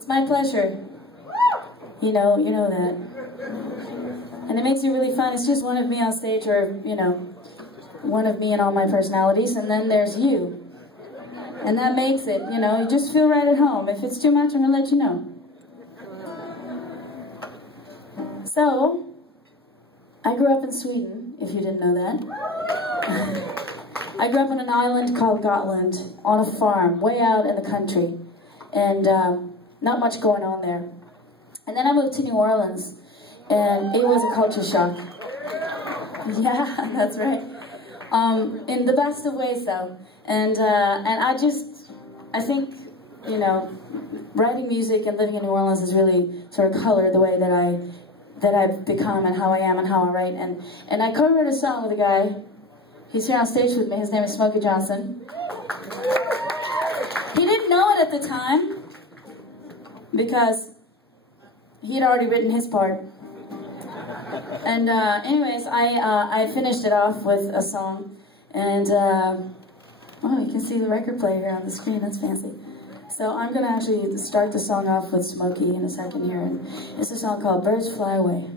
It's my pleasure. You know that. And it makes it really fun. It's just one of me on stage, or, you know, one of me and all my personalities, and then there's you. And that makes it, you know, you just feel right at home. If it's too much, I'm gonna let you know. So, I grew up in Sweden, if you didn't know that. I grew up on an island called Gotland, on a farm, way out in the country. And not much going on there. And then I moved to New Orleans, and it was a culture shock. Yeah, that's right. In the best of ways, though. And I think, you know, writing music and living in New Orleans has really sort of colored the way that I've become and how I am and how I write. And I co-wrote a song with a guy. He's here on stage with me. His name is Smokey Johnson. He didn't know it at the time because he had already written his part. And anyways, I finished it off with a song, and oh, you can see the record player here on the screen. That's fancy. So I'm gonna actually start the song off with Smokey in a second here, and it's a song called "Birds Fly Away."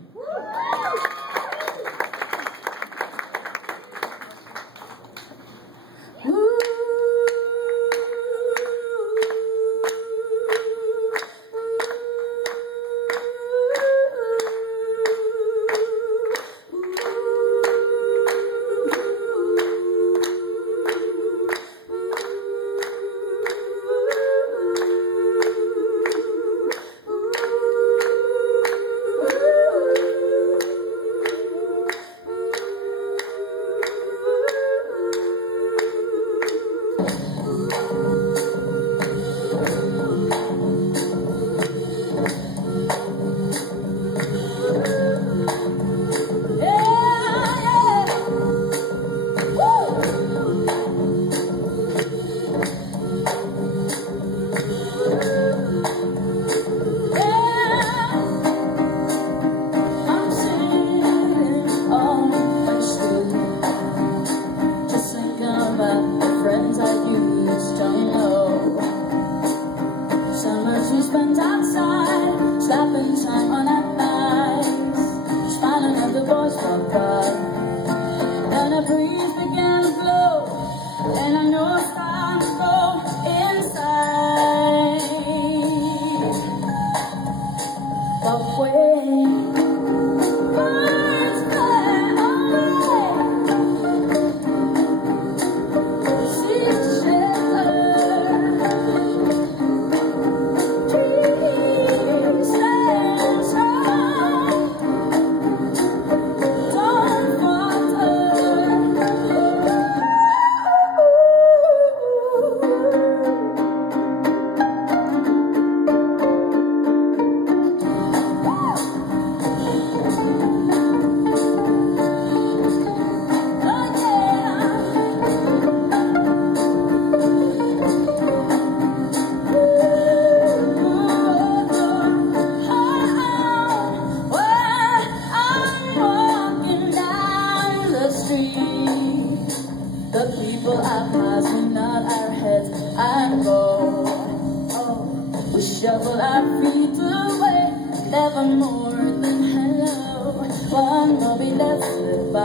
Shuffle our feet away, never more than hello. One more be left slip by,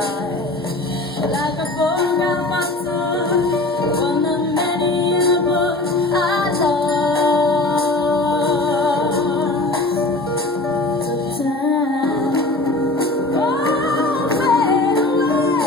like a photograph I took, one of many in a book I lost to time. Oh, fade away.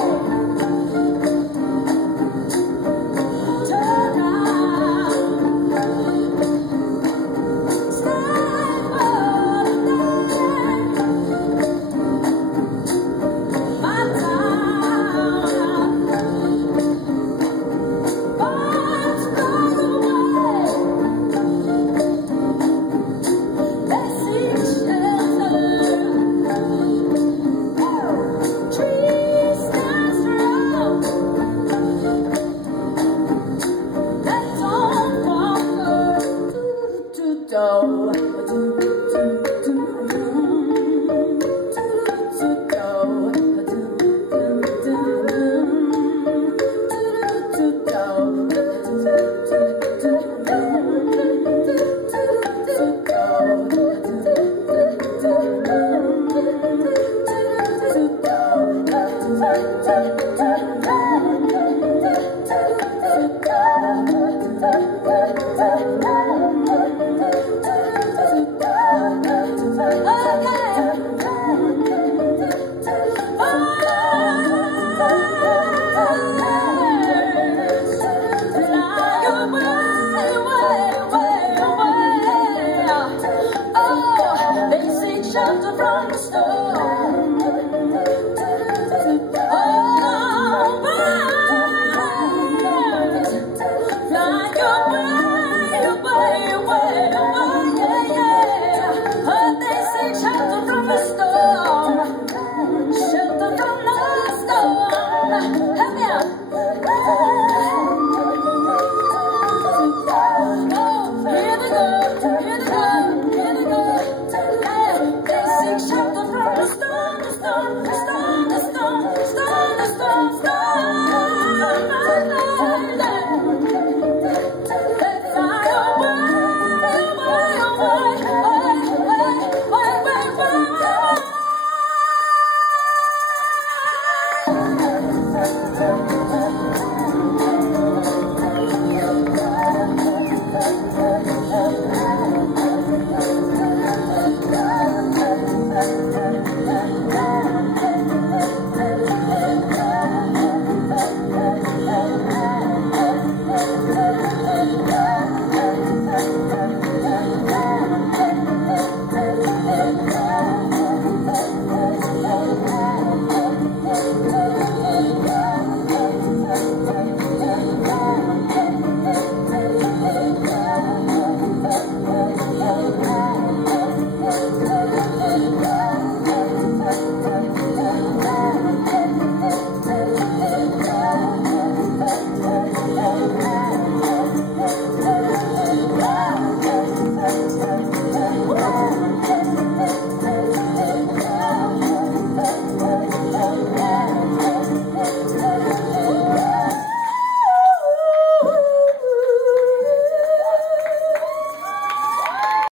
Turn do